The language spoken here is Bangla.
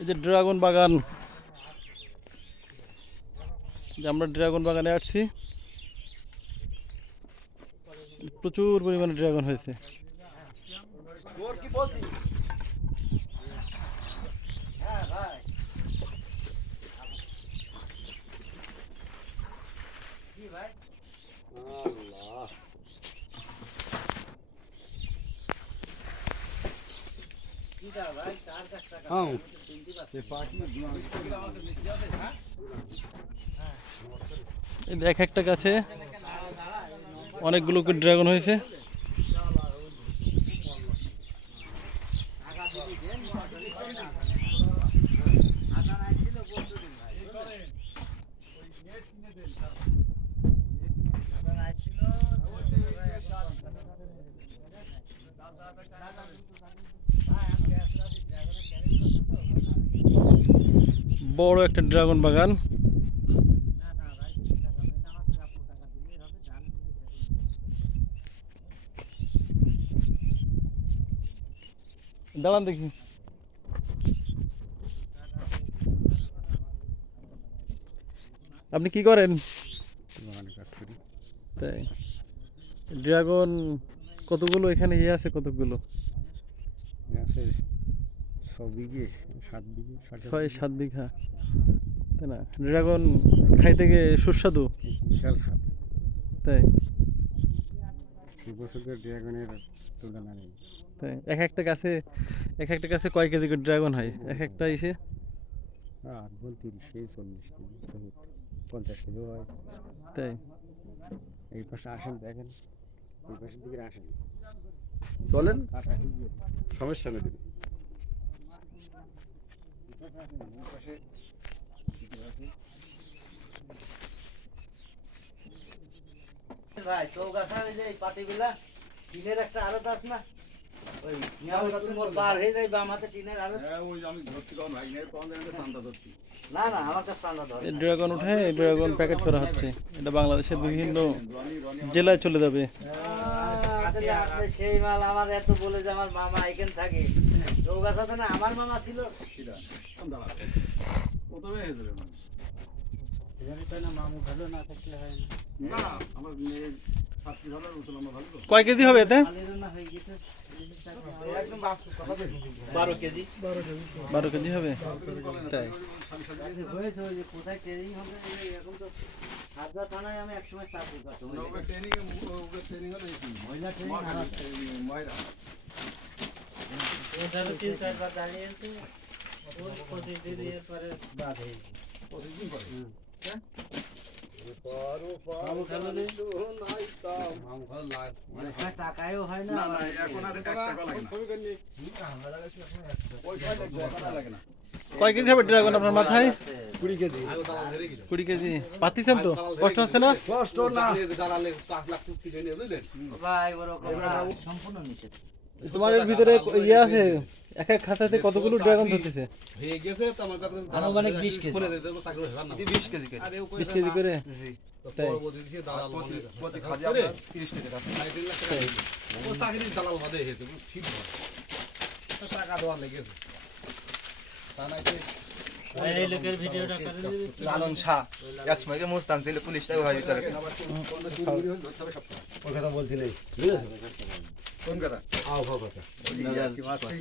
এই যে ড্রাগন বাগান, যে আমরা ড্রাগন বাগানে আসছি, প্রচুর পরিমাণে ড্রাগন হয়েছে। এই এক একটা গাছে অনেকগুলো করে ড্রাগন হয়েছে। বড় একটা ড্রাগন বাগান। দাঁড়ান দেখি। আপনি কি করেন? কাজ করি। তাই ড্রাগন কতগুলো এখানে আছে? কতগুলো? আছে 6 বিঘে 7 বিঘে 6-7 বিঘা, তাই না? ড্রাগন খাইতে গিয়ে সুস্বাদু, বিশাল স্বাদ। তাই এই বছরকার ড্রাগনের তুলনা নেই। তাই এক একটা গাছে কয় কেজি করে ড্রাগন হয়? এক একটা ইসে আর বল 30 কেজি 40 কেজি 50 কেজি হয়। তাই এই পাশে আসেন দেখেন, ওই পাশের দিকে আসেন, চলেন, সমস্যা নেই। ভাই চৌগাছা ওই যে পাতিগুলা টিনের একটা আড়ত আছে না, ওই মোর পার হয়ে যায় বাম হাতে টিনের আড়ত। না না আমার কাছে চান্দা ধরে না। ড্রাগন উঠে ড্রাগন প্যাকেট করা হচ্ছে। এটা বাংলাদেশের বিভিন্ন জেলায় চলে যাবে। আপনি সেই মাল আমার এত বলে যে আমার মামা এখানে থাকে চৌগাছাতে না, আমার মামা ছিল। কয় কেজি হবে এতে? হয়ে গেছে একদম বাস্তব কথা বলি। 12 কেজি 12 কেজি হবে, তাই হয়েছে। ওই যে কোথায় ট্রেনিং হবে এখন তো হাজরা থানায় আমি একসময় চাকরি করতাম। মহিলা ট্রেনিং ওখানে 3-4 বার দাঁড়িয়েছে, 25 দিন এর পরে বাদ হয়ে গেছে। 25 দিন পরে টাকায়ও হয় না। কয় কেজি হবে ড্রাগন আপনার মাথায়? 20 কেজি। 20 কেজি পাতিছেন তো? কষ্ট হচ্ছে না? কষ্ট না, ভাই ওরকম না, সম্পূর্ণ নিষেধ। তোমার এর ভিতরে ইয়ে আছে, এক এক খাতাতে কতগুলো ড্রাগন ধরতেছে? হয়ে গেছে তো আমার কাছে আনুমানিক 20 কেজি। 20 কেজি করে। 20 কেজি করে, তাই প্রতি খাদি আপনার 30 কেজি আছে। 3.5 লাখ টাকা ও চাকরির দালাল বাদে হেতু ঠিক হয়, টাকা দেওয়া লেগেছে তা নাকি। এই লোকের ভিডিওটা করে দিবি। লালন শাহ এক সময় মুস্তান ছিল, পুলিশটাকে হয় ভিতরে। ওই কথা বলতে নেই, কোন কথা? কি মারছি